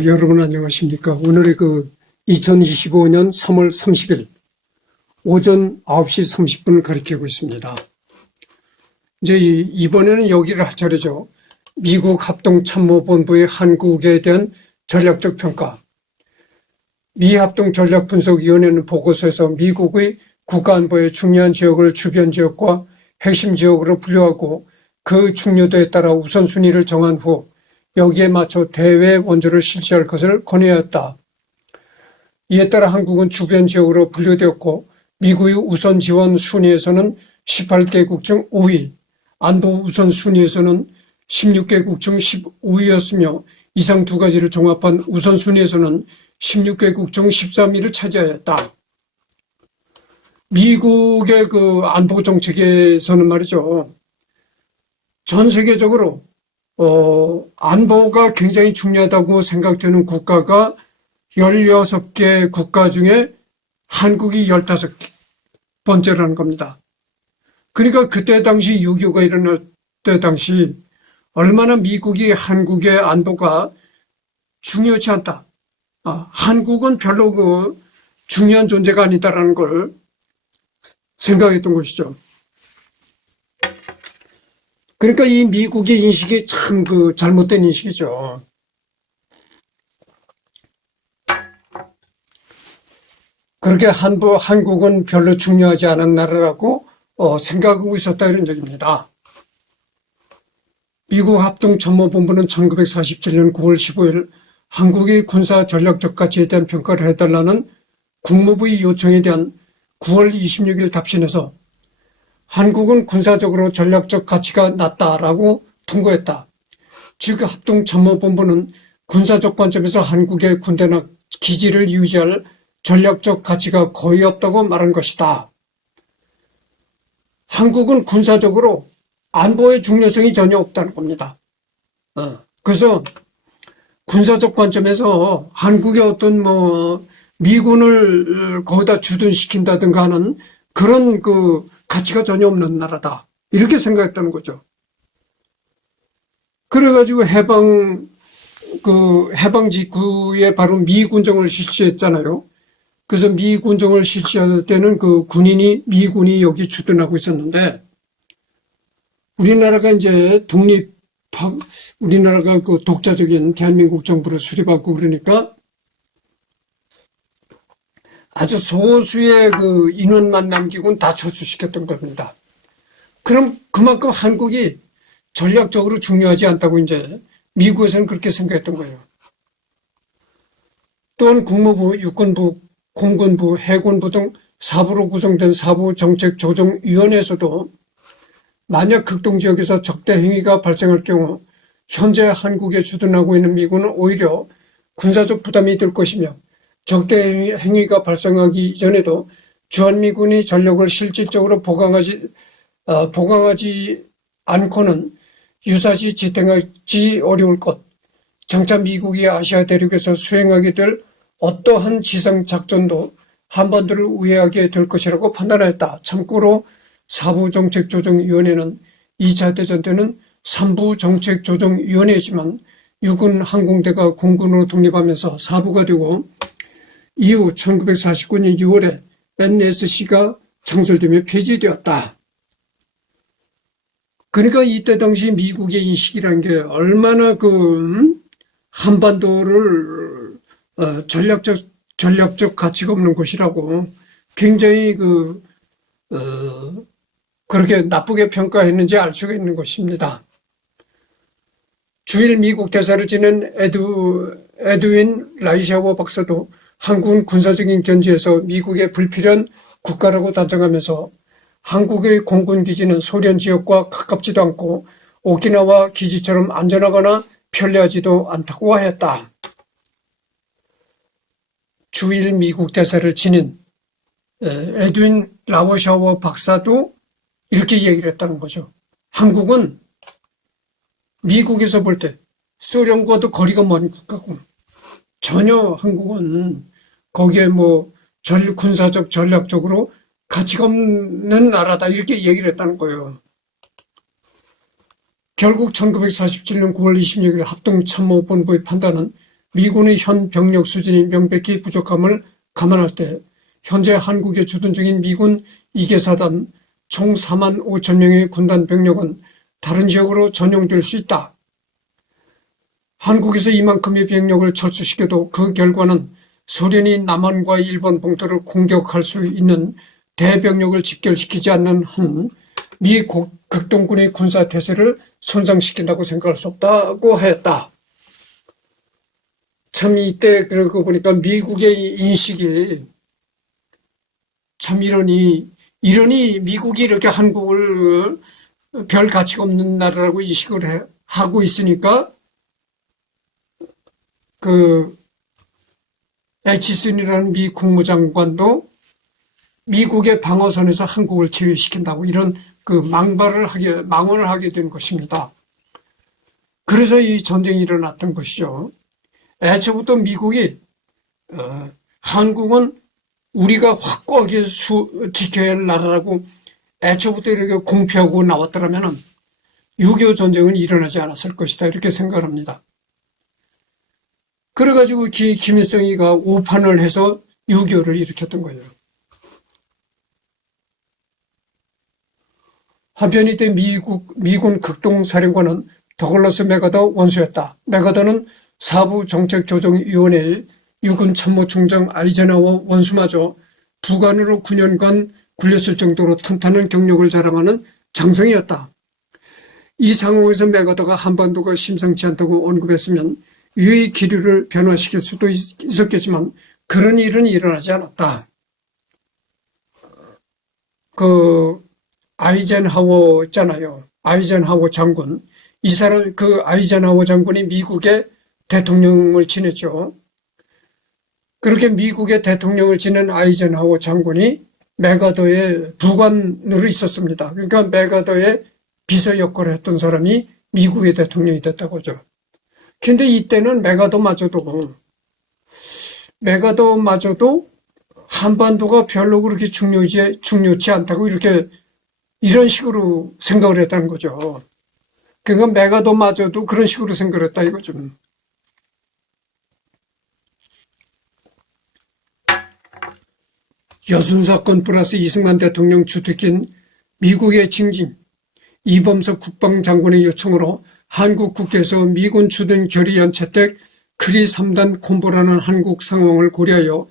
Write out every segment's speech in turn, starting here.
여러분 안녕하십니까. 오늘이 2025년 3월 30일 오전 9시 30분을 가리키고 있습니다. 이제 이번에는 여기를 할 차례죠. 미국 합동참모본부의 한국에 대한 전략적 평가. 미합동전략분석위원회는 보고서에서 미국의 국가안보의 중요한 지역을 주변 지역과 핵심 지역으로 분류하고 그 중요도에 따라 우선순위를 정한 후 여기에 맞춰 대외 원조를 실시할 것을 권유하였다. 이에 따라 한국은 주변 지역으로 분류되었고 미국의 우선 지원 순위에서는 18개국 중 5위, 안보 우선 순위에서는 16개국 중 15위였으며 이상 두 가지를 종합한 우선 순위에서는 16개국 중 13위를 차지하였다. 미국의 안보 정책에서는 말이죠. 전 세계적으로 안보가 굉장히 중요하다고 생각되는 국가가 16개 국가 중에 한국이 15번째라는 겁니다. 그러니까 그때 당시 6.25가 일어날 때 당시 얼마나 미국이 한국의 안보가 중요치 않다. 한국은 별로 중요한 존재가 아니다라는 걸 생각했던 것이죠. 그러니까 이 미국의 인식이 참 잘못된 인식이죠. 그렇게 한국은 별로 중요하지 않은 나라라고 생각하고 있었다 이런 얘기입니다. 미국 합동참모본부는 1947년 9월 15일 한국의 군사 전략적 가치에 대한 평가를 해달라는 국무부의 요청에 대한 9월 26일 답신에서 한국은 군사적으로 전략적 가치가 낮다라고 통보했다. 즉 합동참모본부는 군사적 관점에서 한국의 군대나 기지를 유지할 전략적 가치가 거의 없다고 말한 것이다. 한국은 군사적으로 안보의 중요성이 전혀 없다는 겁니다. 그래서 군사적 관점에서 한국의 어떤 미군을 거기다 주둔시킨다든가 하는 그런 가치가 전혀 없는 나라다. 이렇게 생각했다는 거죠. 그래가지고 해방 직후에 바로 미군정을 실시했잖아요. 그래서 미군정을 실시할 때는 미군이 여기 주둔하고 있었는데, 우리나라가 이제 우리나라가 독자적인 대한민국 정부를 수립하고 그러니까 아주 소수의 인원만 남기고는 다 철수시켰던 겁니다. 그럼 그만큼 한국이 전략적으로 중요하지 않다고 이제 미국에서는 그렇게 생각했던 거예요. 또한 국무부, 육군부, 공군부, 해군부 등 사부로 구성된 사부정책조정위원회에서도 만약 극동지역에서 적대 행위가 발생할 경우 현재 한국에 주둔하고 있는 미군은 오히려 군사적 부담이 될 것이며 적대 행위가 발생하기 이전에도 주한미군이 전력을 실질적으로 보강하지 않고는 유사시 지탱하지 어려울 것, 장차 미국이 아시아 대륙에서 수행하게 될 어떠한 지상작전도 한반도를 우회하게 될 것이라고 판단하였다. 참고로 사부정책조정위원회는 2차 대전 때는 3부정책조정위원회이지만 육군 항공대가 공군으로 독립하면서 사부가 되고 이후 1949년 6월에 NSC가 창설되며 폐지되었다. 그러니까 이때 당시 미국의 인식이라는 게 얼마나 한반도를 전략적 가치가 없는 곳이라고 굉장히 그렇게 나쁘게 평가했는지 알 수가 있는 것입니다. 주일 미국 대사를 지낸 에드윈 라이샤워 박사도 한국은 군사적인 견지에서 미국의 불필요한 국가라고 단정하면서 한국의 공군 기지는 소련 지역과 가깝지도 않고 오키나와 기지처럼 안전하거나 편리하지도 않다고 하였다. 주일 미국 대사를 지닌 에드윈 라워샤워 박사도 이렇게 얘기를 했다는 거죠. 한국은 미국에서 볼 때 소련과도 거리가 먼 국가고 전혀 한국은 거기에 군사적 전략적으로 가치가 없는 나라다 이렇게 얘기를 했다는 거예요. 결국 1947년 9월 26일 합동참모본부의 판단은 미군의 현 병력 수준이 명백히 부족함을 감안할 때 현재 한국에 주둔 중인 미군 2개 사단 총 4만 5천 명의 군단 병력은 다른 지역으로 전용될 수 있다. 한국에서 이만큼의 병력을 철수시켜도 그 결과는 소련이 남한과 일본 본토를 공격할 수 있는 대병력을 집결시키지 않는 한 미 극동군의 군사 태세를 손상시킨다고 생각할 수 없다고 하였다. 참 이때 그러고 보니까 미국의 인식이 참 이러니 미국이 이렇게 한국을 별 가치가 없는 나라라고 인식을 하고 있으니까 그 애치슨이라는 미 국무장관도 미국의 방어선에서 한국을 제외시킨다고 이런 그 망언을 하게 된 것입니다. 그래서 이 전쟁이 일어났던 것이죠. 애초부터 미국이 한국은 우리가 확고하게 지켜야 할 나라라고 애초부터 이렇게 공표하고 나왔더라면 6.25 전쟁은 일어나지 않았을 것이다 이렇게 생각합니다. 그래가지고 김일성이가 오판을 해서 6.25를 일으켰던 거예요. 한편 이때 미군 극동사령관은 더글라스 맥아더 원수였다. 맥아더는 사부정책조정위원회의 육군 참모총장 아이젠하워 원수마저 부관으로 9년간 굴렸을 정도로 탄탄한 경력을 자랑하는 장성이었다. 이 상황에서 맥아더가 한반도가 심상치 않다고 언급했으면 유의 기류를 변화시킬 수도 있었겠지만 그런 일은 일어나지 않았다. 아이젠하워 있잖아요. 아이젠하워 장군. 이 사람, 아이젠하워 장군이 미국의 대통령을 지냈죠. 그렇게 미국의 대통령을 지낸 아이젠하워 장군이 맥아더의 부관으로 있었습니다. 그러니까 맥아더의 비서 역할을 했던 사람이 미국의 대통령이 됐다고 하죠. 근데 이때는 맥아더마저도 한반도가 별로 그렇게 중요치 않다고 이런 식으로 생각을 했다는 거죠. 그러니까 맥아더마저도 그런 식으로 생각을 했다 이거죠. 여순사건 플러스 이승만 대통령 주특기인 미국의 징진, 이범석 국방장관의 요청으로 한국 국회에서 미군 주둔 결의안 채택 크리 3단 콤보라는 한국 상황을 고려하여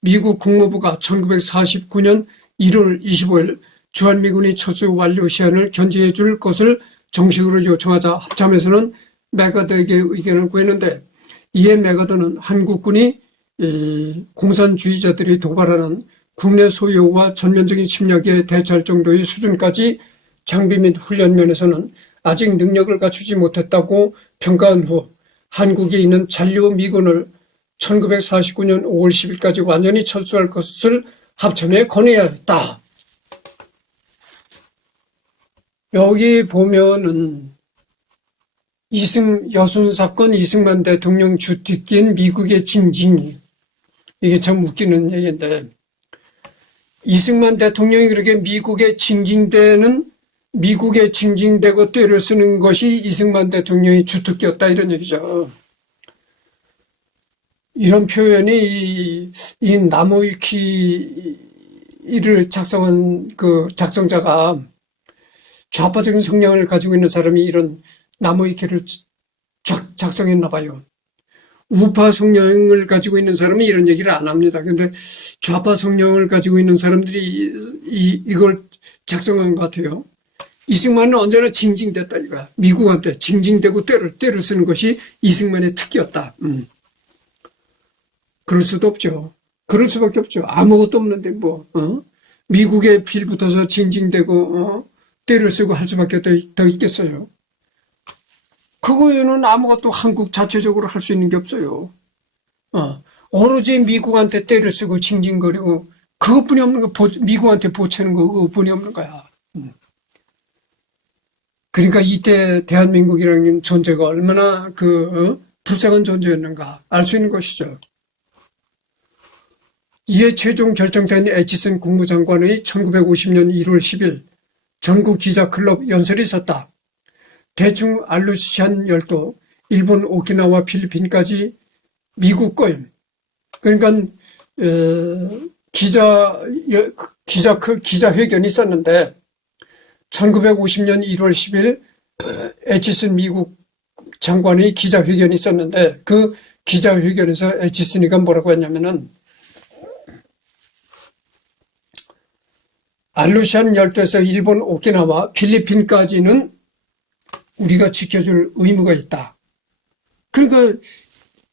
미국 국무부가 1949년 1월 25일 주한미군이 철수 완료 시한을 견지해 줄 것을 정식으로 요청하자 합참에서는 맥아더에게 의견을 구했는데 이에 맥아더는 한국군이 공산주의자들이 도발하는 국내 소요와 전면적인 침략에 대처할 정도의 수준까지 장비 및 훈련 면에서는 아직 능력을 갖추지 못했다고 평가한 후 한국에 있는 잔류 미군을 1949년 5월 10일까지 완전히 철수할 것을 합참에 건의해야 했다. 여기 보면은 여순사건 이승만 대통령 주특기인 미국의 징징, 이게 참 웃기는 얘기인데 이승만 대통령이 그렇게 미국에 징징대고 떼를 쓰는 것이 이승만 대통령의 주특기였다 이런 얘기죠. 이런 표현이 이 나무위키를 작성한 그 작성자가 좌파적인 성향을 가지고 있는 사람이 이런 나무위키를 작성했나 봐요. 우파 성향을 가지고 있는 사람이 이런 얘기를 안 합니다. 그런데 좌파 성향을 가지고 있는 사람들이 이걸 작성한 것 같아요. 이승만은 언제나 징징댔다 이거야. 미국한테 징징대고 떼를 쓰는 것이 이승만의 특기였다. 그럴 수도 없죠. 그럴 수밖에 없죠. 아무것도 없는데 미국에 빌붙어서 징징대고 떼를 쓰고 할 수밖에 더 있겠어요. 그거에는 아무것도 한국 자체적으로 할 수 있는 게 없어요. 오로지 미국한테 떼를 쓰고 징징거리고 그것뿐이 없는 거, 미국한테 보채는 거 그것뿐이 없는 거야. 그러니까 이때 대한민국이라는 존재가 얼마나 불쌍한 존재였는가 알 수 있는 것이죠. 이에 최종 결정된 애치슨 국무장관의 1950년 1월 10일 전국 기자클럽 연설이 있었다. 대충 알루시안 열도, 일본 오키나와 필리핀까지 미국 거예요. 그러니까 기자회견이 있었는데 1950년 1월 10일 애치슨 미국 장관의 기자회견이 있었는데 그 기자회견에서 애치슨이가 뭐라고 했냐면은 알루시안 열도에서 일본 오키나와 필리핀까지는 우리가 지켜줄 의무가 있다. 그러니까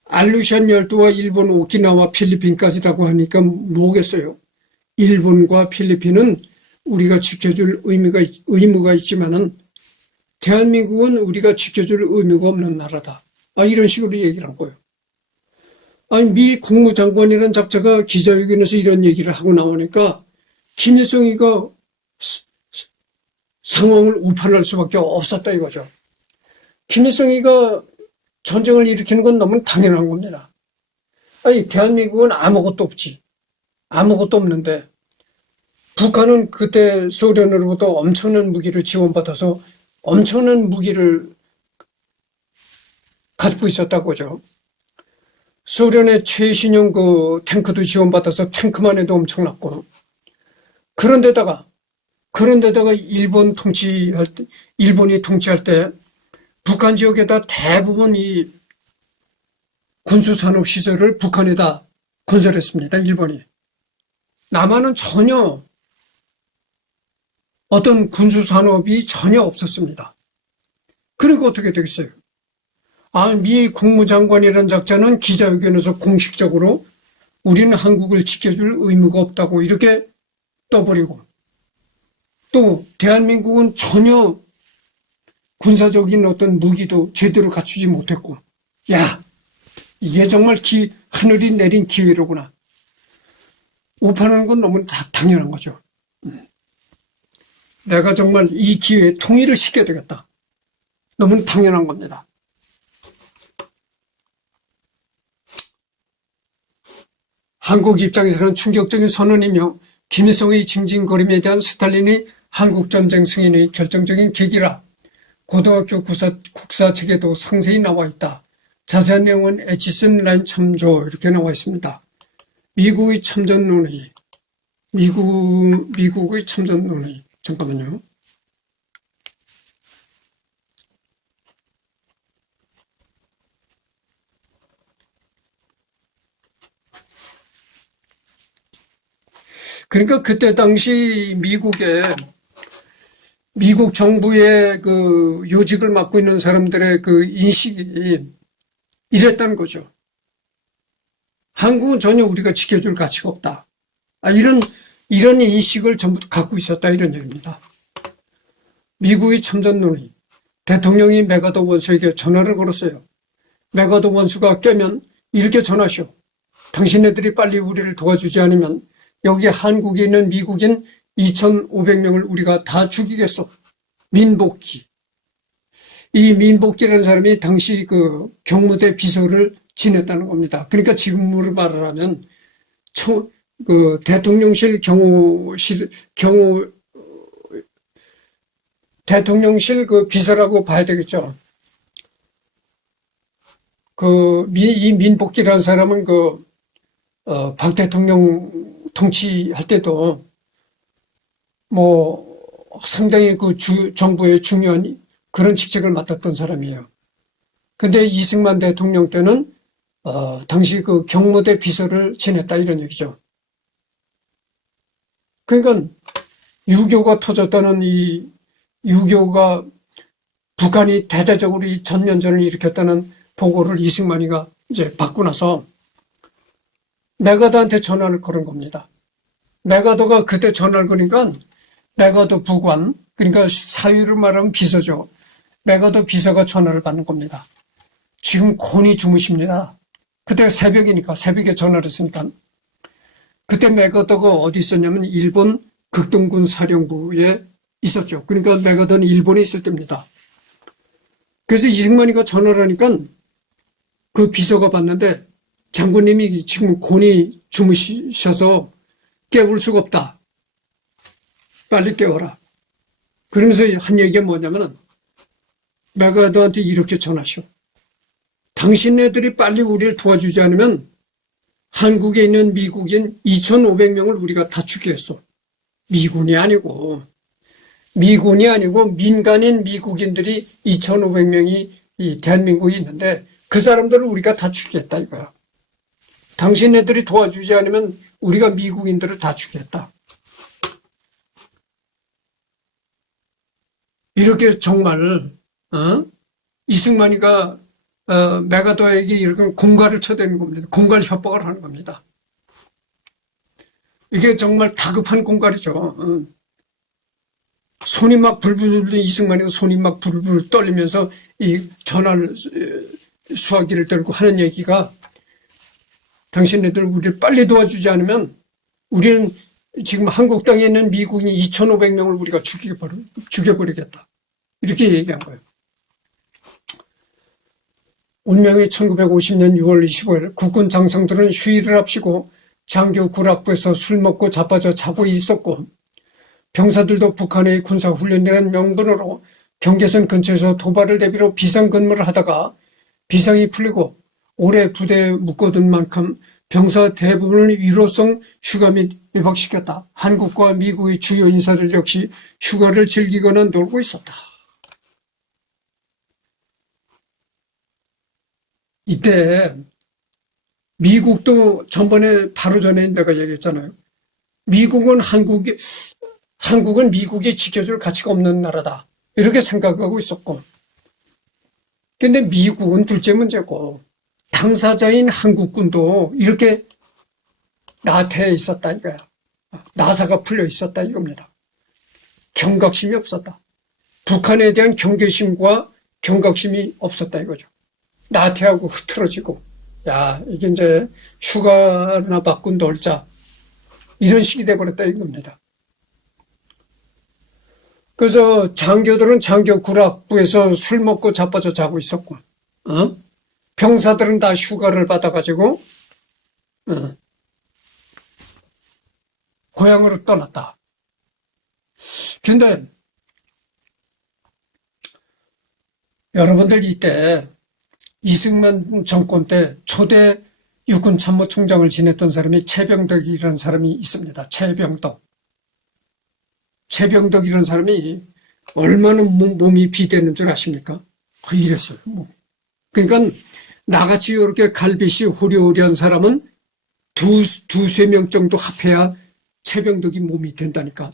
알루시안 열도와 일본 오키나와 필리핀까지라고 하니까 뭐겠어요? 일본과 필리핀은 우리가 지켜줄 의무가 있지만은 대한민국은 우리가 지켜줄 의무가 없는 나라다. 이런 식으로 얘기를 한 거예요. 아니, 미 국무장관이라는 작자가 기자회견에서 이런 얘기를 하고 나오니까 김일성이가 상황을 오판할 수밖에 없었다 이거죠. 김일성이가 전쟁을 일으키는 건 너무 당연한 겁니다. 아니, 대한민국은 아무것도 없지. 아무것도 없는데 북한은 그때 소련으로부터 엄청난 무기를 지원받아서 엄청난 무기를 가지고 있었다고 하죠. 소련의 최신형 그 탱크도 지원받아서 탱크만 해도 엄청났고 그런데다가 일본이 통치할 때 북한 지역에다 대부분 이 군수산업 시설을 북한에다 건설했습니다. 일본이. 남한은 전혀 어떤 군수산업이 전혀 없었습니다. 그러니까 어떻게 되겠어요? 미 국무장관이라는 작자는 기자회견에서 공식적으로 우리는 한국을 지켜줄 의무가 없다고 이렇게 떠버리고 또 대한민국은 전혀 군사적인 어떤 무기도 제대로 갖추지 못했고 야, 이게 정말 하늘이 내린 기회로구나. 오판하는 건 너무 다 당연한 거죠. 내가 정말 이 기회에 통일을 시켜야 되겠다. 너무 당연한 겁니다. 한국 입장에서는 충격적인 선언이며 김일성의 징징거림에 대한 스탈린의 한국전쟁 승인의 결정적인 계기라 고등학교 국사책에도 상세히 나와 있다. 자세한 내용은 애치슨 라인 참조 이렇게 나와 있습니다. 미국의 참전론의 잠깐만요. 그러니까 그때 당시 미국 정부의 그 요직을 맡고 있는 사람들의 그 인식이 이랬다는 거죠. 한국은 전혀 우리가 지켜줄 가치가 없다. 이런 인식을 전부 갖고 있었다 이런 얘기입니다. 미국의 참전론의 대통령이 메가더 원수에게 전화를 걸었어요. 메가더 원수가 깨면 이렇게 전하시오. 당신네들이 빨리 우리를 도와주지 않으면 여기 한국에 있는 미국인 2,500명을 우리가 다 죽이겠소. 민복기. 이 민복기라는 사람이 당시 그 경무대 비서를 지냈다는 겁니다. 그러니까 지금으로 말을 하면 그 대통령실 대통령실 그 비서라고 봐야 되겠죠. 이 민복기라는 사람은 박 대통령 통치할 때도 상당히 정부의 중요한 그런 직책을 맡았던 사람이에요. 근데 이승만 대통령 때는 당시 그 경무대 비서를 지냈다 이런 얘기죠. 그러니까 유교가 터졌다는 이 유교가 북한이 대대적으로 이 전면전을 일으켰다는 보고를 이승만이가 이제 받고 나서 메가더한테 전화를 걸은 겁니다. 메가더가 그때 전화를 거니까 메가더 부관, 그러니까 사위로 말하면 비서죠. 메가더 비서가 전화를 받는 겁니다. 지금 곤히 주무십니다. 그때 새벽이니까 새벽에 전화를 했으니까 그때 메가더가 어디 있었냐면 일본 극동군 사령부에 있었죠. 그러니까 메가더는 일본에 있을 때입니다. 그래서 이승만이가 전화를 하니까 그 비서가 받는데 장군님이 지금 곤히 주무셔서 깨울 수가 없다. 빨리 깨워라. 그러면서 한 얘기가 뭐냐면은 메가더한테 이렇게 전하시오. 당신네들이 빨리 우리를 도와주지 않으면 한국에 있는 미국인 2,500명을 우리가 다 죽였어. 미군이 아니고 민간인 미국인들이 2,500명이 이 대한민국에 있는데 그 사람들을 우리가 다 죽였다 이거야. 당신네들이 도와주지 않으면 우리가 미국인들을 다 죽였다. 이렇게 정말 이승만이가 메가더에게 이렇게 공갈을 쳐대는 겁니다. 공갈 협박을 하는 겁니다. 이게 정말 다급한 공갈이죠. 손이 막 불불 이승만이가 손이 막 불불 떨리면서 이 전화를 수화기를 들고 하는 얘기가 당신네들 우리를 빨리 도와주지 않으면 우리는 지금 한국 땅에 있는 미국인이 2,500명을 우리가 죽여버리겠다. 이렇게 얘기한 거예요. 운명의 1950년 6월 25일 국군 장성들은 휴일을 앞시고 장교 구락부에서 술 먹고 자빠져 자고 있었고 병사들도 북한의 군사훈련이라는 명분으로 경계선 근처에서 도발을 대비로 비상근무를 하다가 비상이 풀리고 오래 부대에 묶어둔 만큼 병사 대부분을 위로성 휴가 및 외박시켰다. 한국과 미국의 주요 인사들 역시 휴가를 즐기거나 놀고 있었다. 이때 미국도 전번에 바로 전에 내가 얘기했잖아요. 미국은 미국이 지켜줄 가치가 없는 나라다. 이렇게 생각하고 있었고. 근데 미국은 둘째 문제고 당사자인 한국군도 이렇게 나태해 있었다 이거야. 나사가 풀려 있었다 이겁니다. 경각심이 없었다. 북한에 대한 경계심과 경각심이 없었다 이거죠. 나태하고 흐트러지고 야 이게 이제 휴가나 받고 놀자 이런 식이 돼버렸다 이겁니다. 그래서 장교들은 장교 구락부에서 술 먹고 자빠져 자고 있었고 병사들은 다 휴가를 받아가지고 고향으로 떠났다. 근데 여러분들 이때 이승만 정권 때 초대 육군 참모총장을 지냈던 사람이 최병덕이라는 사람이 있습니다. 최병덕이라는 사람이 얼마나 몸이 비대는 줄 아십니까? 거의 이랬어요. 그러니까 나같이 이렇게 갈빗이 호리호리한 사람은 두세 명 정도 합해야 최병덕이 몸이 된다니까.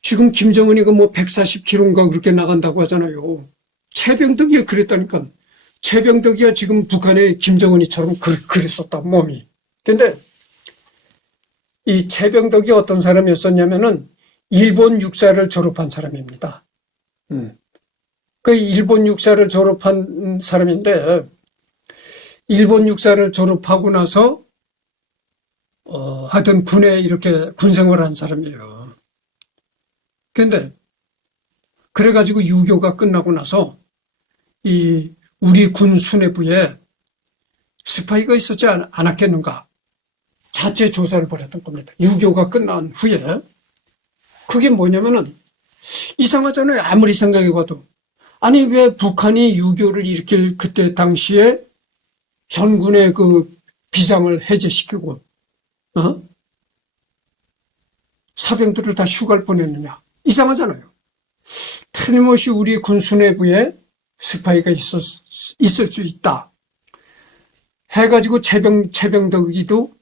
지금 김정은이가 뭐 140kg인가 그렇게 나간다고 하잖아요. 최병덕이가 그랬다니까. 최병덕이가 지금 북한의 김정은이처럼 그랬었다, 몸이. 근데 이 최병덕이 어떤 사람이었었냐면은 일본 육사를 졸업한 사람입니다. 그 일본 육사를 졸업한 사람인데 일본 육사를 졸업하고 나서 하여튼 군에 이렇게 군생활을 한 사람이에요. 근데 그래가지고 유교가 끝나고 나서 이 우리 군 수뇌부에 스파이가 있었지 않았겠는가 자체 조사를 벌였던 겁니다. 유교가 끝난 후에. 그게 뭐냐면은 이상하잖아요. 아무리 생각해봐도. 아니 왜 북한이 유교를 일으킬 그때 당시에 전군의 그 비상을 해제시키고 사병들을 다 휴가를 보냈느냐. 이상하잖아요. 틀림없이 우리 군 수뇌부에 스파이가 있을 수 있다. 해가지고 최병덕이도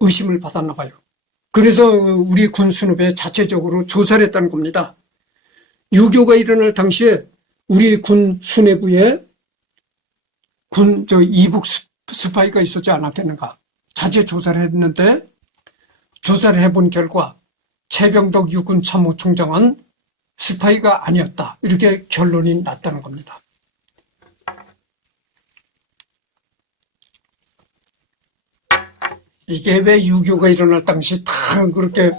의심을 받았나 봐요. 그래서 우리 군 수뇌부에 자체적으로 조사를 했다는 겁니다. 유교가 일어날 당시에 우리 군 수뇌부에 이북 스파이가 있었지 않았겠는가. 자체 조사를 했는데 조사를 해본 결과 최병덕 육군 참모총장은 스파이가 아니었다. 이렇게 결론이 났다는 겁니다. 이게 왜 유교가 일어날 당시 다 그렇게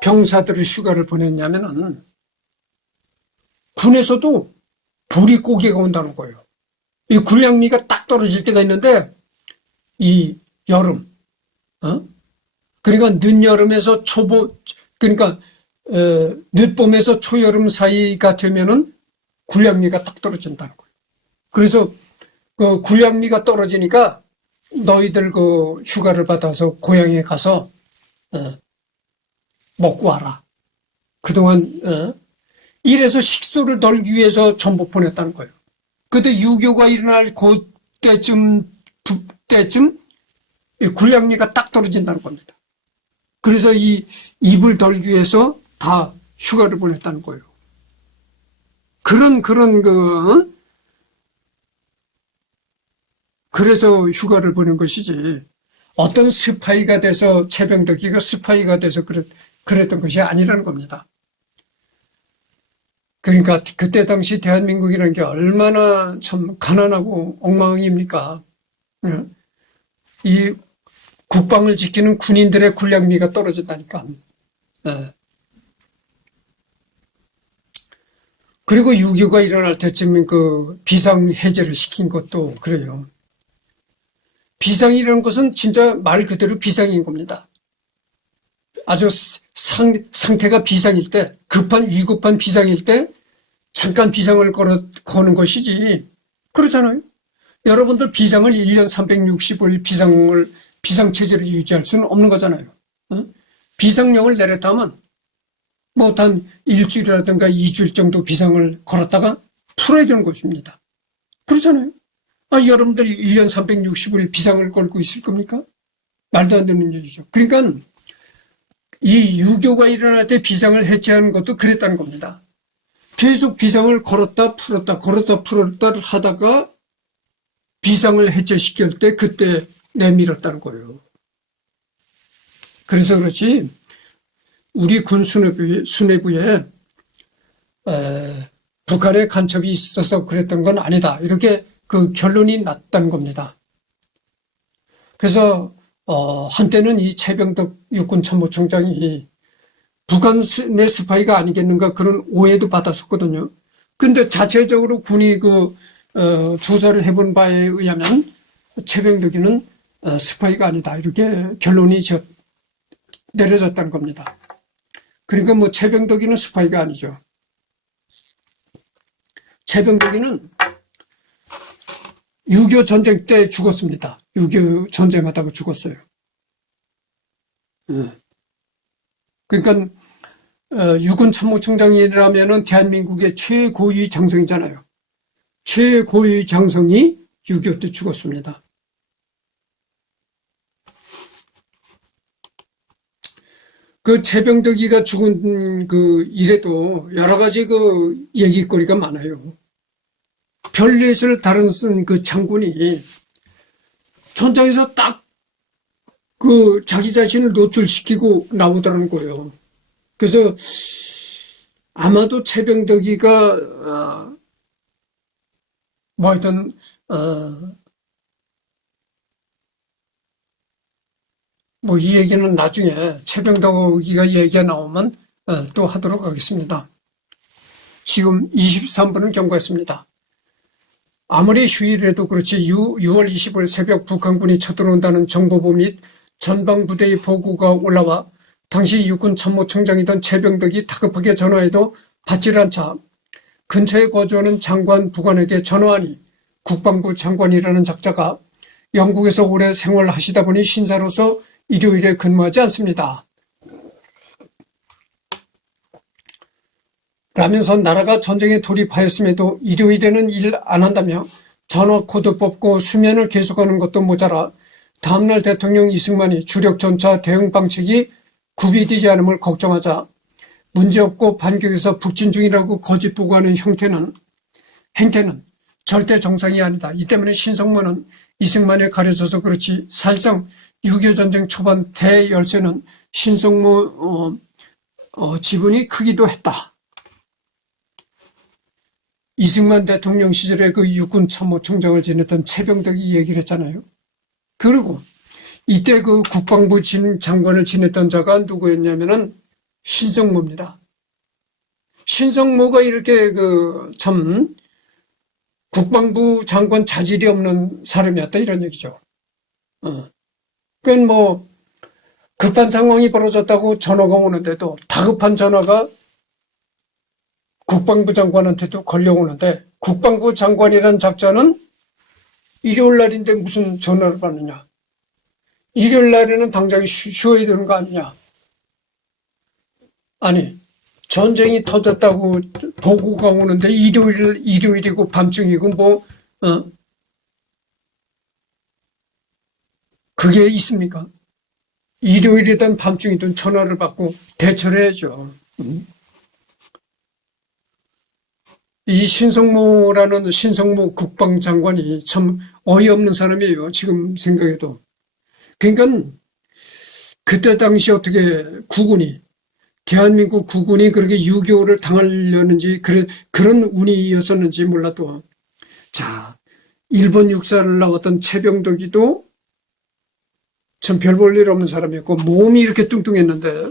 병사들을 휴가를 보냈냐면은 군에서도 보릿고개가 온다는 거예요. 이 군량미가 딱 떨어질 때가 있는데 이 여름, 그러니까 늦여름에서 그러니까 늦봄에서 초여름 사이가 되면은 군량미가 딱 떨어진다는 거예요. 그래서 그 군량미가 떨어지니까 너희들 그 휴가를 받아서 고향에 가서 먹고 와라. 그동안 이래서 식소를 덜기 위해서 전부 보냈다는 거예요. 그때 유교가 일어날 그때쯤 이 군량미가 딱 떨어진다는 겁니다. 그래서 이 입을 덜기 위해서 다 휴가를 보냈다는 거예요. 그래서 휴가를 보낸 것이지, 어떤 스파이가 돼서, 최병덕이가 스파이가 돼서 그랬던 것이 아니라는 겁니다. 그러니까 그때 당시 대한민국이라는 게 얼마나 참 가난하고 엉망입니까? 이 국방을 지키는 군인들의 군량미가 떨어진다니까. 그리고 6.25가 일어날 때쯤 그 비상 해제를 시킨 것도 그래요. 비상이라는 것은 진짜 말 그대로 비상인 겁니다. 아주 상태가 비상일 때, 위급한 비상일 때 잠깐 비상을 거는 것이지. 그렇잖아요. 여러분들 비상을 1년 365일 비상체제를 유지할 수는 없는 거잖아요. 비상령을 내렸다면 뭐 단 일주일이라든가 2주일 정도 비상을 걸었다가 풀어야 되는 것입니다. 그렇잖아요. 여러분들 1년 365일 비상을 걸고 있을 겁니까? 말도 안 되는 얘기죠. 그러니까 이 유교가 일어날 때 비상을 해체하는 것도 그랬다는 겁니다. 계속 비상을 걸었다 풀었다 하다가 비상을 해체시킬 때 그때 내밀었다는 거예요. 그래서 그렇지 우리 군 수뇌부에 북한의 간첩이 있어서 그랬던 건 아니다. 이렇게 그 결론이 났다는 겁니다. 그래서 한때는 이 최병덕 육군참모총장이 북한의 스파이가 아니겠는가 그런 오해도 받았었거든요. 그런데 자체적으로 군이 조사를 해본 바에 의하면 최병덕이는 스파이가 아니다. 이렇게 결론이 내려졌다는 겁니다. 그러니까 뭐 최병덕이는 스파이가 아니죠. 최병덕이는 6.25 전쟁 때 죽었습니다. 6.25 전쟁하다가 죽었어요. 그러니까 육군 참모총장이라면은 대한민국의 최고위 장성이잖아요. 최고위 장성이 6.25 때 죽었습니다. 그 최병덕이가 죽은 그 일에도 여러 가지 그 얘기거리가 많아요. 별넷을 다룬 그 장군이 전장에서 딱 그 자기 자신을 노출시키고 나오더라는 거예요. 그래서 아마도 최병덕이가 뭐 하여튼 뭐 이 얘기는 나중에 최병덕이가 얘기가 나오면 또 하도록 하겠습니다. 지금 23분은 경과했습니다. 아무리 휴일에도 그렇지 6월 20일 새벽 북한군이 쳐들어온다는 정보부 및 전방부대의 보고가 올라와 당시 육군 참모총장이던 최병덕이 다급하게 전화해도 받질 않자 근처에 거주하는 장관 부관에게 전화하니 국방부 장관이라는 작자가 영국에서 오래 생활하시다 보니 신사로서 일요일에 근무하지 않습니다. 라면서 나라가 전쟁에 돌입하였음에도 일요일에는 일 안 한다며 전화 코드 뽑고 수면을 계속하는 것도 모자라 다음날 대통령 이승만이 주력 전차 대응 방책이 구비되지 않음을 걱정하자 문제없고 반격에서 북진 중이라고 거짓 보고하는 행태는 절대 정상이 아니다. 이 때문에 신성모는 이승만에 가려져서 그렇지 사실상 6.25 전쟁 초반 대열세는 신성모 지분이 크기도 했다. 이승만 대통령 시절에 그 육군 참모총장을 지냈던 최병덕이 얘기를 했잖아요. 그리고 이때 그 국방부 장관을 지냈던 자가 누구였냐면은 신성모입니다. 신성모가 이렇게 참 국방부 장관 자질이 없는 사람이었다 이런 얘기죠. 그건 뭐 급한 상황이 벌어졌다고 전화가 오는데도 다급한 전화가 국방부 장관한테도 걸려오는데 국방부 장관이란 작자는 일요일 날인데 무슨 전화를 받느냐. 일요일 날에는 당장 쉬어야 되는 거 아니냐. 아니, 전쟁이 터졌다고 보고가 오는데 일요일이고 밤중이고 그게 있습니까? 일요일이든 밤중이든 전화를 받고 대처를 해야죠. 이 신성모 국방장관이 참 어이없는 사람이에요. 지금 생각해도. 그러니까 그때 당시 어떻게 대한민국 국군이 그렇게 6.25를 당하려는지 그런 운이었었는지 몰라도, 자, 일본 육사를 나왔던 최병덕이도 참 별 볼 일 없는 사람이었고 몸이 이렇게 뚱뚱했는데,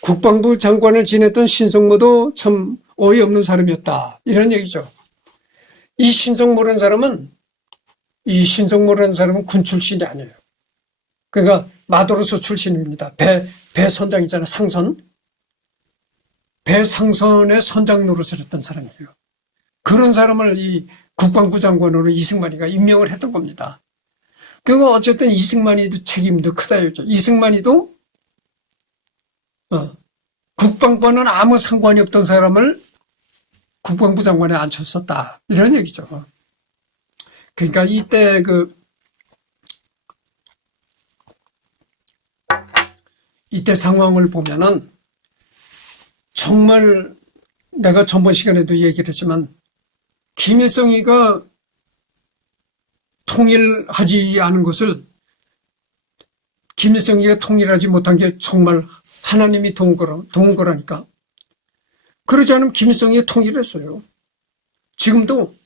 국방부 장관을 지냈던 신성모도 참 어이없는 사람이었다, 이런 얘기죠. 이 신성모라는 사람은 군 출신이 아니에요. 그러니까 마도로서 출신입니다. 배 선장이잖아, 상선. 배 상선의 선장 노릇을 했던 사람이에요. 그런 사람을 이 국방부 장관으로 이승만이가 임명을 했던 겁니다. 그거 어쨌든 이승만이도 책임도 크다 이거죠. 이승만이도 국방부는 아무 상관이 없던 사람을 국방부 장관에 앉혔었다, 이런 얘기죠. 그러니까 이때 상황을 보면은 정말 내가 전번 시간에도 얘기를 했지만 김일성이가 통일하지 않은 것을, 김일성이가 통일하지 못한 게 정말 하나님이 도운 거라니까. 그러지 않으면 김일성이 통일했어요. 지금도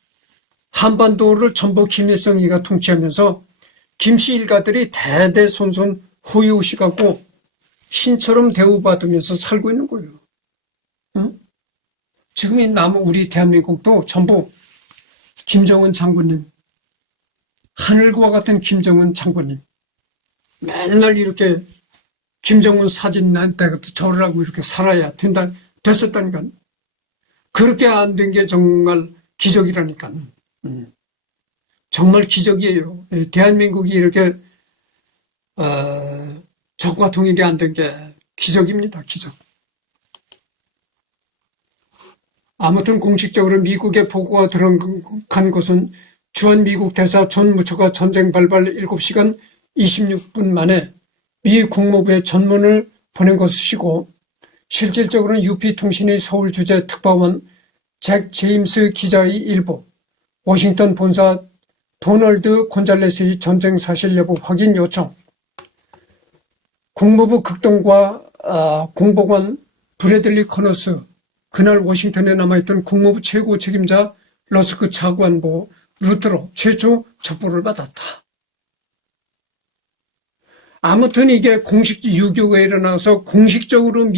한반도를 전부 김일성이가 통치하면서 김씨 일가들이 대대손손 호의호식하고 신처럼 대우받으면서 살고 있는 거예요. 응? 지금 우리 대한민국도 전부 김정은 장군님, 하늘과 같은 김정은 장군님, 맨날 이렇게 김정은 사진 날 때부터 절을 하고 이렇게 살아야 됐었다니까. 그렇게 안 된 게 정말 기적이라니까. 정말 기적이에요. 대한민국이 이렇게 적과 통일이 안 된 게 기적입니다. 기적. 아무튼 공식적으로 미국의 보고가 들어간 것은 주한 미국 대사 존 무처가 전쟁 발발 7시간 26분 만에 미 국무부에 전문을 보낸 것이고, 실질적으로는 UP통신의 서울 주재 특파원 잭 제임스 기자의 일부, 워싱턴 본사 도널드 곤잘레스의 전쟁 사실 여부 확인 요청, 국무부 극동과 공보관 브래들리 커너스, 그날 워싱턴에 남아있던 국무부 최고 책임자 러스크 차관보 루트로 최초 첩보를 받았다. 아무튼 이게 공식 6.25가 일어나서 공식적으로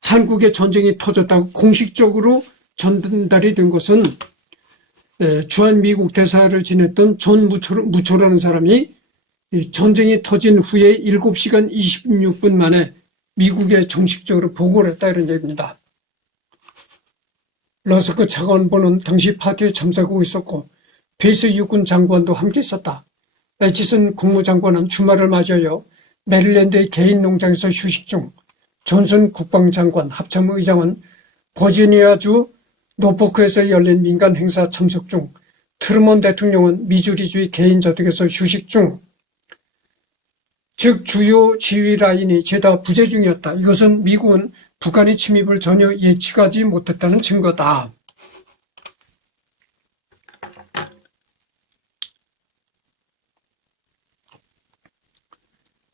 한국의 전쟁이 터졌다고 공식적으로 전달이 된 것은 주한 미국 대사를 지냈던 존 무초라는 사람이 전쟁이 터진 후에 7시간 26분 만에 미국에 정식적으로 보고를 했다, 이런 얘기입니다. 러스크 차관보는 당시 파티에 참석하고 있었고 페이스 육군 장관도 함께 있었다. 에치슨 국무장관은 주말을 맞이하여 메릴랜드의 개인 농장에서 휴식 중, 존슨 국방장관 합참의장은 버지니아주 노포크에서 열린 민간 행사 참석 중, 트루먼 대통령은 미주리주의 개인 저택에서 휴식 중, 즉 주요 지휘 라인이 죄다 부재 중이었다. 이것은 미국은 북한의 침입을 전혀 예측하지 못했다는 증거다.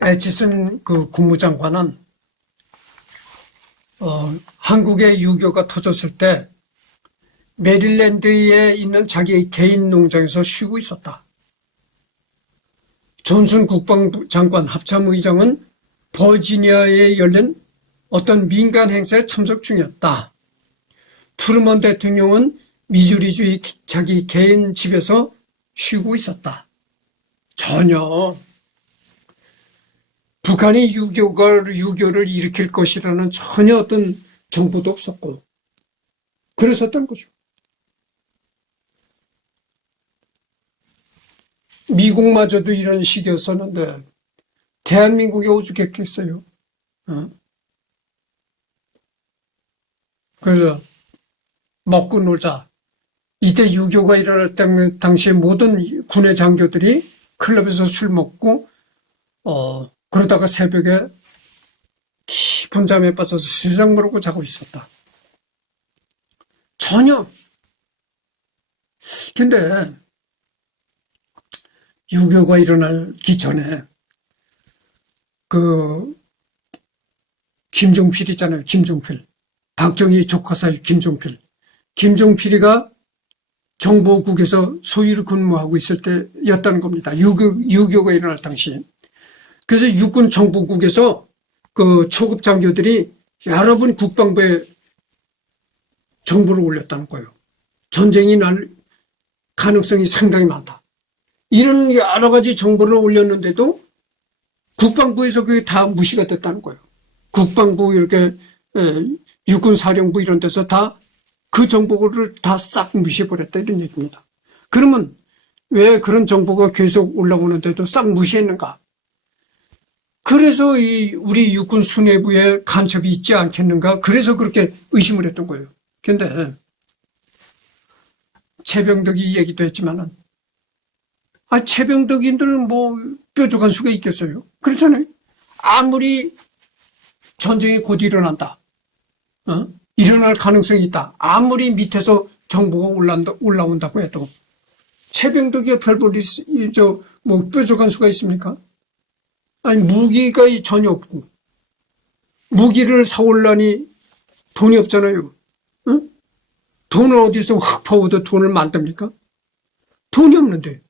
에치슨 국무장관은 한국의 유교가 터졌을 때 메릴랜드에 있는 자기의 개인 농장에서 쉬고 있었다. 존슨 국방장관 합참의장은 버지니아에 열린 어떤 민간 행사에 참석 중이었다. 트루먼 대통령은 미주리주의 자기 개인 집에서 쉬고 있었다. 전혀 북한이 유교를 일으킬 것이라는 전혀 어떤 정보도 없었고 그랬었던 거죠. 미국마저도 이런 식이었었는데 대한민국이 오죽했겠어요. 그래서 먹고 놀자. 이때 유교가 일어날 당시에 모든 군의 장교들이 클럽에서 술 먹고 그러다가 새벽에 깊은 잠에 빠져서 세상 모르고 자고 있었다. 전혀. 근데 유교가 일어나기 전에 김종필 있잖아요. 김종필. 박정희 조카 사이 김종필. 김종필이가 정보국에서 소위로 근무하고 있을 때였다는 겁니다. 유교가 일어날 당시. 그래서 육군 정보국에서 그 초급 장교들이 여러 번 국방부에 정보를 올렸다는 거예요. 전쟁이 날 가능성이 상당히 많다. 이런 여러 가지 정보를 올렸는데도 국방부에서 그게 다 무시가 됐다는 거예요. 국방부 이렇게 육군사령부 이런 데서 다 그 정보를 다 싹 무시해버렸다 이런 얘기입니다. 그러면 왜 그런 정보가 계속 올라오는데도 싹 무시했는가? 그래서 우리 육군 수뇌부에 간첩이 있지 않겠는가? 그래서 그렇게 의심을 했던 거예요. 그런데 최병덕이 얘기도 했지만은 최병덕인들 뭐 뾰족한 수가 있겠어요? 그렇잖아요. 아무리 전쟁이 곧 일어난다. 일어날 가능성이 있다. 아무리 밑에서 정보가 올라온다고 해도 최병덕이 별볼이 뭐 뾰족한 수가 있습니까? 아니 무기가 전혀 없고 무기를 사올라니 돈이 없잖아요. 응? 돈을 어디서 흙 퍼오도 돈을 만듭니까? 돈이 없는데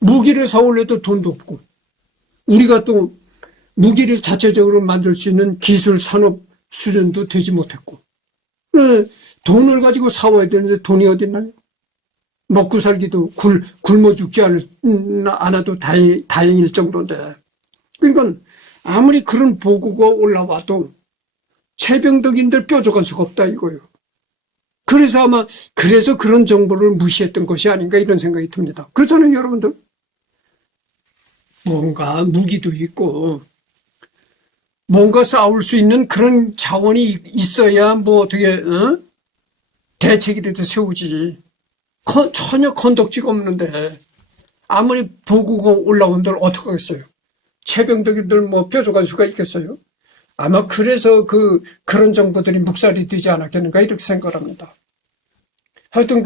무기를 사올려도 돈도 없고 우리가 또 무기를 자체적으로 만들 수 있는 기술 산업 수준도 되지 못했고 돈을 가지고 사와야 되는데 돈이 어디 있나요? 먹고 살기도 굶어 죽지 않아도 다행일 정도인데 그러니까 아무리 그런 보고가 올라와도 최병덕인들 뾰족한 수가 없다 이거예요. 그래서 아마 그래서 그런 정보를 무시했던 것이 아닌가 이런 생각이 듭니다. 그렇잖아요 여러분들. 뭔가 무기도 있고 뭔가 싸울 수 있는 그런 자원이 있어야 뭐 어떻게 대책이라도 세우지. 전혀 건덕지가 없는데 아무리 보고가 올라온들 어떡하겠어요. 최병덕인들 뭐 뾰족한 수가 있겠어요. 아마 그래서 그런 정보들이 묵살이 되지 않았겠는가 이렇게 생각합니다. 하여튼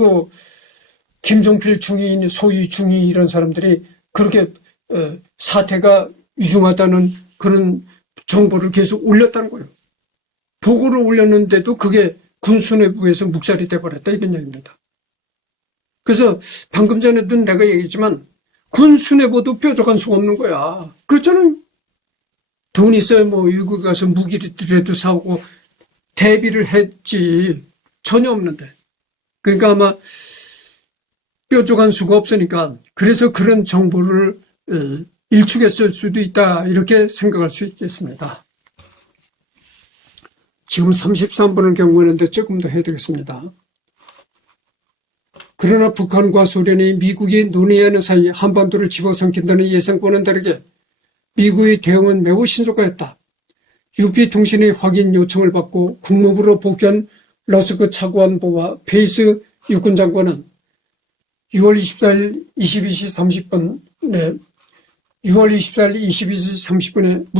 김종필 중위, 소위 중위 이런 사람들이 그렇게 사태가 위중하다는 그런 정보를 계속 올렸다는 거예요. 보고를 올렸는데도 그게 군수뇌부에서 묵살이 돼버렸다 이런 얘기입니다. 그래서 방금 전에도 내가 얘기했지만 군수뇌부도 뾰족한 수가 없는 거야. 그렇잖아요. 돈 있어야 뭐 미국 가서 무기라도 사오고 대비를 했지 전혀 없는데. 그러니까 아마 뾰족한 수가 없으니까 그래서 그런 정보를 일축했을 수도 있다 이렇게 생각할 수 있겠습니다. 지금 33분을 경고했는데 조금 더 해야 되겠습니다. 그러나 북한과 소련이 미국이 논의하는 사이 한반도를 집어삼킨다는 예상과는 다르게 미국의 대응은 매우 신속하였다. UP통신의 확인 요청을 받고 국무부로 복귀한 러스크 차관보와 페이스 육군장관은 6월 24일 22시 30분에 6월 24일 22시 30분에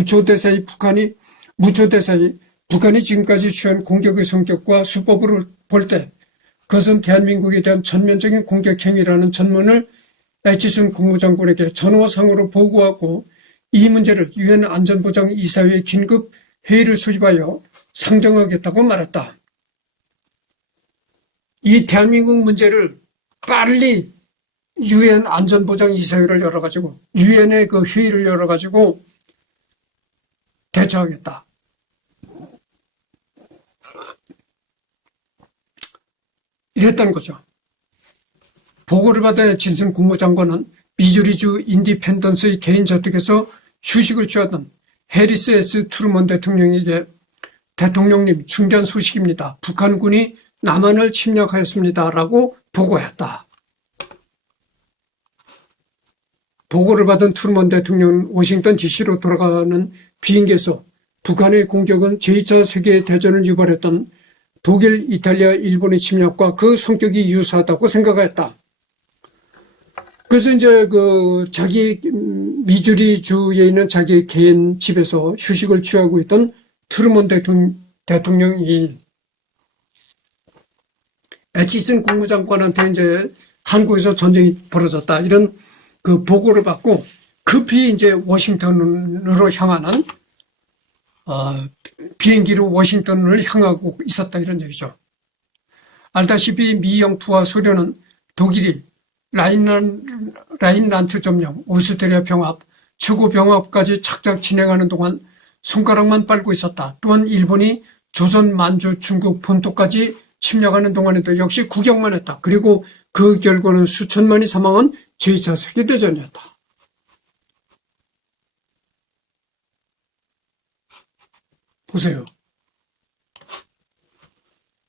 북한이 지금까지 취한 공격의 성격과 수법을 볼 때 그것은 대한민국에 대한 전면적인 공격 행위라는 전문을 애치순 국무장관에게 전화상으로 보고하고 이 문제를 유엔 안전보장 이사회의 긴급 회의를 소집하여 상정하겠다고 말했다. 이 대한민국 문제를 빨리 유엔 안전보장 이사회를 열어가지고 유엔의 그 회의를 열어가지고 대처하겠다. 이랬다는 거죠. 보고를 받아 진승 국무장관은 미주리주 인디펜던스의 개인 저택에서 휴식을 취하던 해리스 S. 트루먼 대통령에게 대통령님, 중대한 소식입니다. 북한군이 남한을 침략하였습니다. 라고 보고했다. 보고를 받은 트루먼 대통령은 워싱턴 DC로 돌아가는 비행기에서 북한의 공격은 제2차 세계대전을 유발했던 독일, 이탈리아, 일본의 침략과 그 성격이 유사하다고 생각했다. 그래서 이제 자기 미주리 주에 있는 자기 개인 집에서 휴식을 취하고 있던 트루먼 대통령이 애치슨 국무장관한테 이제 한국에서 전쟁이 벌어졌다, 이런 그 보고를 받고 급히 이제 워싱턴으로 향하는 비행기로 워싱턴을 향하고 있었다, 이런 얘기죠. 알다시피 미, 영프와 소련은 독일이 라인란트 점령, 오스트리아 병합, 최고 병합까지 착착 진행하는 동안 손가락만 빨고 있었다. 또한 일본이 조선, 만주, 중국 본토까지 침략하는 동안에도 역시 구경만 했다. 그리고 그 결과는 수천만이 사망한 제2차 세계대전이었다. 보세요.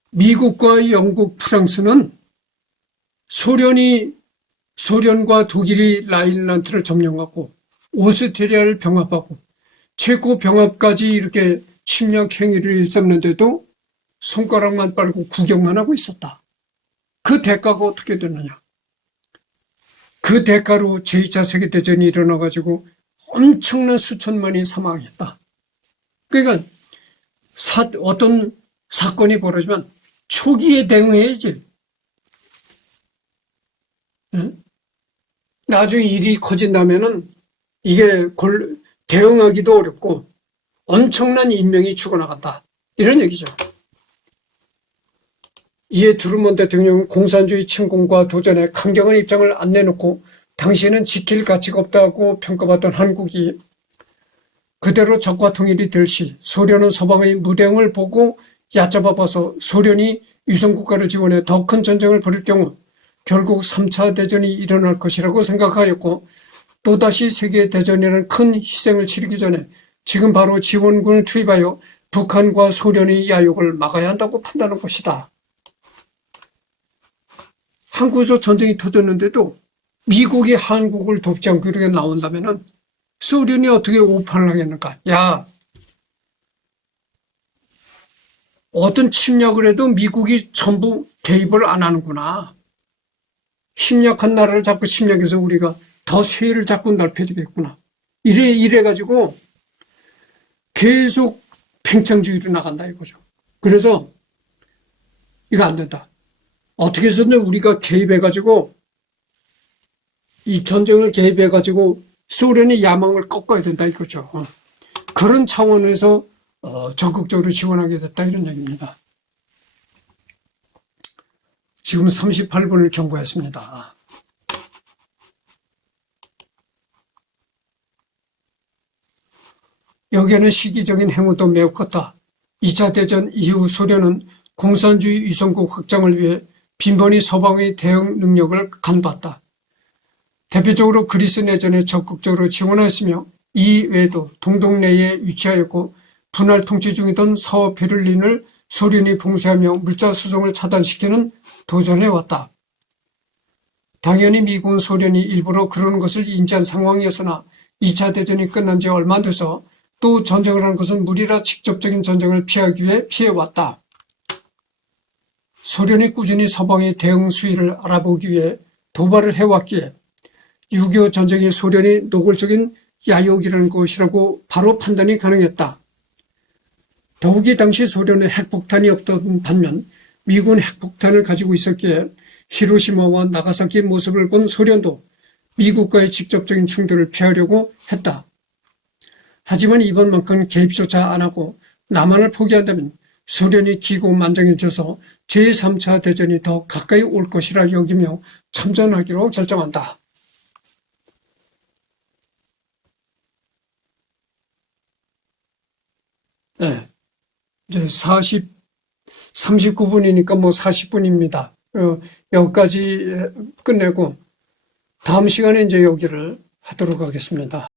미국과 영국, 프랑스는 소련과 독일이 라인란트를 점령하고 오스트리아를 병합하고 체코 병합까지 이렇게 침략 행위를 일삼는데도 손가락만 빨고 구경만 하고 있었다. 그 대가가 어떻게 됐느냐. 그 대가로 제2차 세계대전이 일어나가지고 엄청난 수천만이 사망했다. 그러니까 어떤 사건이 벌어지면 초기에 대응해야지. 나중에 일이 커진다면은 이게 대응하기도 어렵고 엄청난 인명이 죽어나간다, 이런 얘기죠. 이에 트루먼 대통령은 공산주의 침공과 도전에 강경한 입장을 안 내놓고 당시에는 지킬 가치가 없다고 평가받던 한국이 그대로 적과 통일이 될 시 소련은 서방의 무대응을 보고 얕잡아봐서 소련이 위성국가를 지원해 더 큰 전쟁을 벌일 경우 결국 3차 대전이 일어날 것이라고 생각하였고, 또다시 세계대전이라는 큰 희생을 치르기 전에 지금 바로 지원군을 투입하여 북한과 소련의 야욕을 막아야 한다고 판단한 것이다. 한국에서 전쟁이 터졌는데도 미국이 한국을 돕지 않고 이렇게 나온다면은 소련이 어떻게 오판을 하겠는가. 야, 어떤 침략을 해도 미국이 전부 개입을 안 하는구나. 침략한 나라를 자꾸 침략해서 우리가 더 세를 자꾸 넓혀야 되겠구나. 이래가지고 계속 팽창주의로 나간다 이거죠. 그래서 이거 안 된다. 어떻게 해서든 우리가 개입해가지고 이 전쟁을 개입해가지고 소련의 야망을 꺾어야 된다 이거죠. 그런 차원에서 적극적으로 지원하게 됐다, 이런 얘기입니다. 지금 38분을 경고했습니다. 여기에는 시기적인 행운도 매우 컸다. 2차 대전 이후 소련은 공산주의 위성국 확장을 위해 빈번히 서방의 대응 능력을 간봤다. 대표적으로 그리스 내전에 적극적으로 지원하였으며 이 외에도 동독 내에 위치하였고 분할 통치 중이던 서베를린을 소련이 봉쇄하며 물자 수송을 차단시키는 도전해왔다. 당연히 미국은 소련이 일부러 그러는 것을 인지한 상황이었으나 2차 대전이 끝난 지 얼마 안 돼서 또 전쟁을 하는 것은 무리라 직접적인 전쟁을 피하기 위해 피해왔다. 소련이 꾸준히 서방의 대응 수위를 알아보기 위해 도발을 해왔기에 6.25 전쟁이 소련이 노골적인 야욕이라는 것이라고 바로 판단이 가능했다. 더욱이 당시 소련에 핵폭탄이 없던 반면 미국은 핵폭탄을 가지고 있었기에 히로시마와 나가사키의 모습을 본 소련도 미국과의 직접적인 충돌을 피하려고 했다. 하지만 이번만큼 개입조차 안 하고 남한을 포기한다면 소련이 기고만장해져서 제3차 대전이 더 가까이 올 것이라 여기며 참전하기로 결정한다. 네. 이제 39분이니까 뭐 40분입니다. 여기까지 끝내고 다음 시간에 이제 여기를 하도록 하겠습니다.